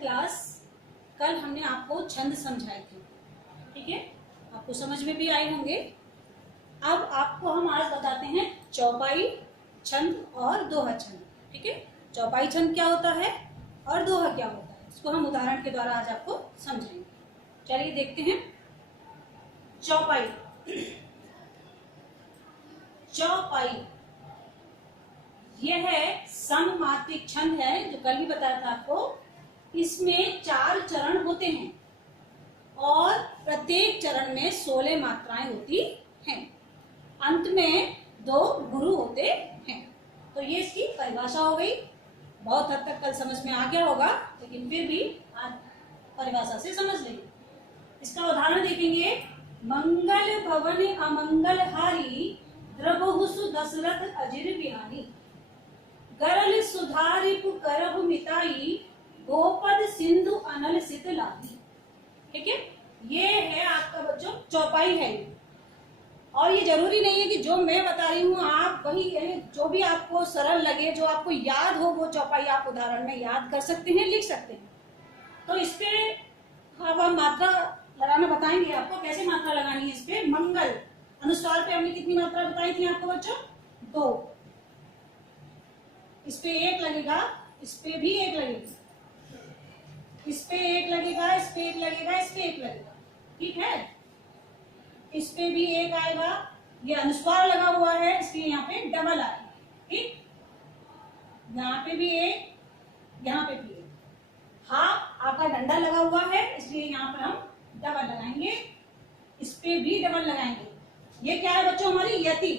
Class कल हमने आपको छंद समझाए थे, ठीक है, आपको समझ में भी आए होंगे। अब आपको हम आज बताते हैं चौपाई छंद और दोहा छंद, ठीक है। चौपाई छंद क्या होता है और दोहा क्या होता है, इसको हम उदाहरण के द्वारा आज आपको समझाएंगे। चलिए देखते हैं। चौपाई, चौपाई यह है सममात्रिक छंद है, जो कल भी बताया था आपको। इसमें 4 चरण होते हैं और प्रत्येक चरण में 16 मात्राएं होती हैं। अंत में 2 गुरु होते हैं। तो ये इसकी परिभाषा हो गई। बहुत हद तक कल समझ में आ गया होगा, लेकिन फिर भी आज परिभाषा से समझ लेंगे। इसका उदाहरण देखेंगे। मंगल भवन अमंगल हारी, द्रवहु दशरथ अजिर बिहारी। गरल सुधारिपु करहु मिताई, गोपद सिंधु अनल सित लाही। ठीक है, ये है आपका बच्चों चौपाई है। और ये जरूरी नहीं है कि जो मैं बता रही हूँ आप वही, जो भी आपको सरल लगे, जो आपको याद हो, वो चौपाई आप उदाहरण में याद कर सकते हैं, लिख सकते हैं। तो इस पे हम मात्रा लगाना बताएंगे आपको, कैसे मात्रा लगानी है। इस पे मंगल अनुस्वार पे हमने कितनी मात्रा बताई थी आपको बच्चों? 2। इस पे 1 लगेगा, इस पे भी 1 लगेगा, इस पे 1 लगेगा, इस पे 1 लगेगा, इस पे 1 लगेगा, ठीक है। इस पे भी 1 आएगा, ये अनुस्वार लगा हुआ है इसलिए यहाँ पे डबल आएगा, ठीक। यहाँ पे भी 1, यहाँ पे भी 1। हाँ, आपका डंडा लगा हुआ है इसलिए यहाँ पर हम डबल लगाएंगे, इस पे भी डबल लगाएंगे। ये क्या है बच्चों? हमारी यति,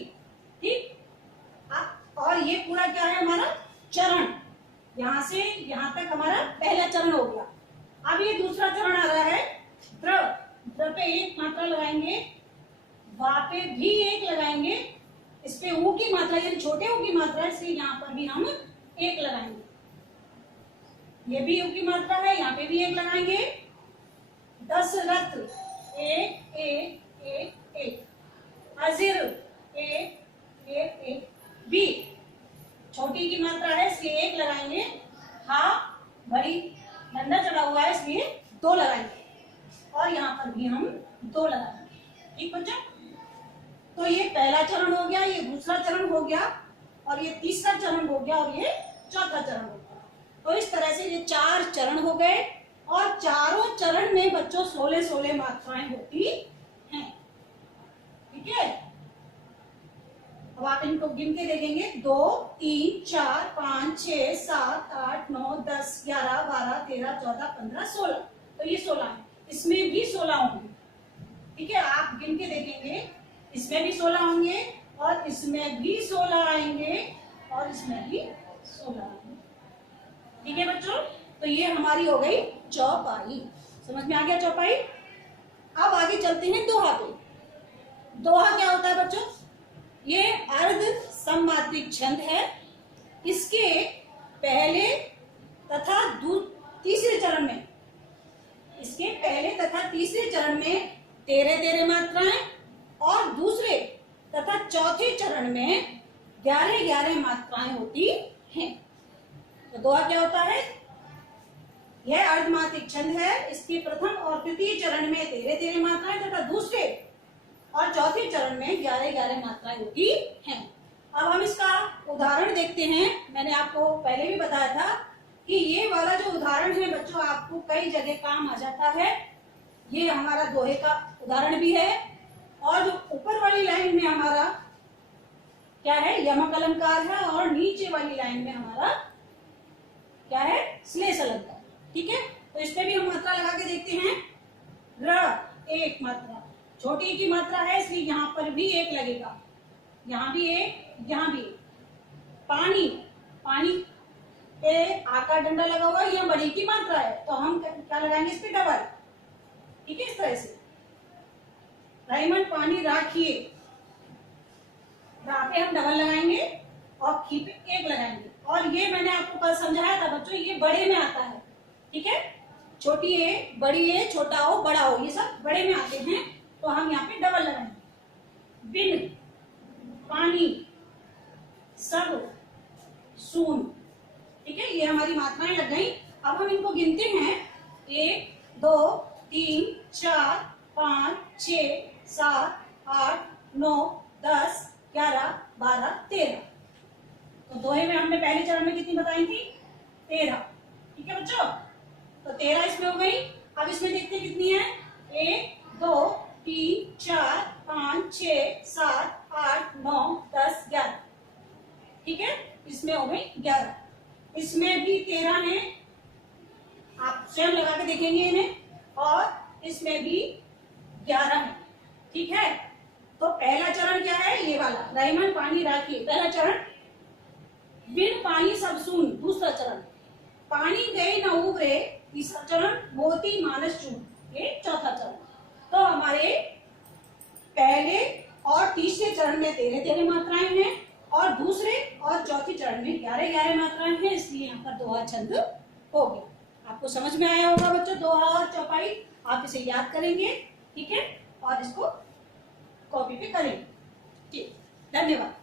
ठीक। और ये पूरा क्या है हमारा चरण, यहां से यहां तक हमारा पहला चरण हो गया। अब ये दूसरा चरण आ रहा है द्र। द्र पे 1 मात्रा लगाएंगे, वा पे भी 1 लगाएंगे, इस पे ऊ की मात्रा यानी छोटे ऊ की मात्रा है इसलिए यहाँ पर भी हम 1 लगाएंगे। ये भी ऊ की मात्रा है, यहाँ पे भी 1 लगाएंगे। दशरथ 1 1 1 1, अजिर 1 1 1, बी छोटी की मात्रा है इसलिए 1 लगाएंगे। हा बड़ी डंडा चढ़ा हुआ है इसलिए 2 लगाएंगे, और यहाँ पर भी हम 2 लगाएंगे, ठीक बच्चों। तो ये पहला चरण हो गया, ये दूसरा चरण हो गया, और ये तीसरा चरण हो गया, और ये चौथा चरण हो गया। तो इस तरह से ये 4 चरण हो गए, और चारों चरण में बच्चों 16 मात्राएं होती हैं, ठीक है। अब आप इनको गिन के देखेंगे। 2 3 4 5 6 7 8 9 10 11 12 13 14 15 16। तो ये 16 है, इसमें भी 16 होंगे, ठीक है। आप गिन के देखेंगे, इसमें भी 16 होंगे, और इसमें भी 16 आएंगे, और इसमें भी 16 आएंगे, ठीक है बच्चों। तो ये हमारी हो गई चौपाई। समझ में आ गया चौपाई। अब आगे चलते हैं दोहा पे। दोहा क्या होता है बच्चों? ये अर्ध सममात्रिक छंद है। इसके पहले तथा तीसरे चरण में, इसके पहले तथा तीसरे चरण में 13 मात्राएं, और दूसरे तथा चौथे चरण में 11 मात्राएं होती हैं। तो दोहा क्या होता है? यह अर्धमात्रिक छंद है। इसके प्रथम और तृतीय चरण में 13 मात्राएं तथा दूसरे और चौथे चरण में 11 मात्राएं होती हैं। अब हम इसका उदाहरण देखते हैं। मैंने आपको पहले भी बताया था कि ये वाला जो उदाहरण है बच्चों आपको कई जगह काम आ जाता है। ये हमारा दोहे का उदाहरण भी है, और जो ऊपर वाली लाइन में हमारा क्या है, यमक अलंकार है, और नीचे वाली लाइन में हमारा क्या है, श्लेष अलंकार, ठीक है। तो इस पे भी हम मात्रा लगा के देखते हैं। र 1 मात्रा, छोटी की मात्रा है इसलिए यहाँ पर भी 1 लगेगा, यहाँ भी 1, यहाँ भी 1। पानी, पानी पे आका डंडा लगा हुआ है, यह बड़ी की मात्रा है, तो हम क्या लगाएंगे इस पे? डबल, ठीक है, इस तरह से। राइमंड पानी राखिए, रा पे हम डबल लगाएंगे, और खी पे 1 लगाएंगे। और ये मैंने आपको कल समझाया था बच्चों, ये बड़े में आता है, ठीक है। छोटी ए, बड़ी ए, छोटा ओ, बड़ा ओ, ये सब बड़े में आते हैं, तो हम यहाँ पे डबल लगाएंगे। बिन, पानी, सब, सून, ठीक है। ये हमारी मात्राएं लग गई। अब हम इनको गिनते हैं, 1 2 3 4 5 6 7 8 9 10 11 12 13। तो दोहे में हमने पहले चरण में कितनी बताई थी? 13। ठीक है बच्चों, तो 13 इसमें हो गई। अब इसमें देखते हैं कितनी है, 1 2 3 4 5 6 7 8 9 10 11। ठीक है, इसमें हो गई 11। इसमें भी 13 है, आप स्वयं लगा के देखेंगे इन्हें, और इसमें भी 11 है। ठीक है, तो पहला चरण क्या है, ये वाला, रहीमन पानी राखिए, पहला चरण। बिन पानी सब सून, दूसरा चरण। पानी गए न उबरे, तीसरा चरण। मोती मानस चून, ये चौथा चरण। तो हमारे पहले और तीसरे चरण में 13-13 मात्राएं हैं, और दूसरे और चौथे चरण में 11-11 मात्राएं हैं, इसलिए यहाँ पर दोहा छंद हो गया। आपको समझ में आया होगा बच्चों, दोहा और चौपाई। आप इसे याद करेंगे, ठीक है, और इसको कॉपी पे करेंगे। ठीक, धन्यवाद।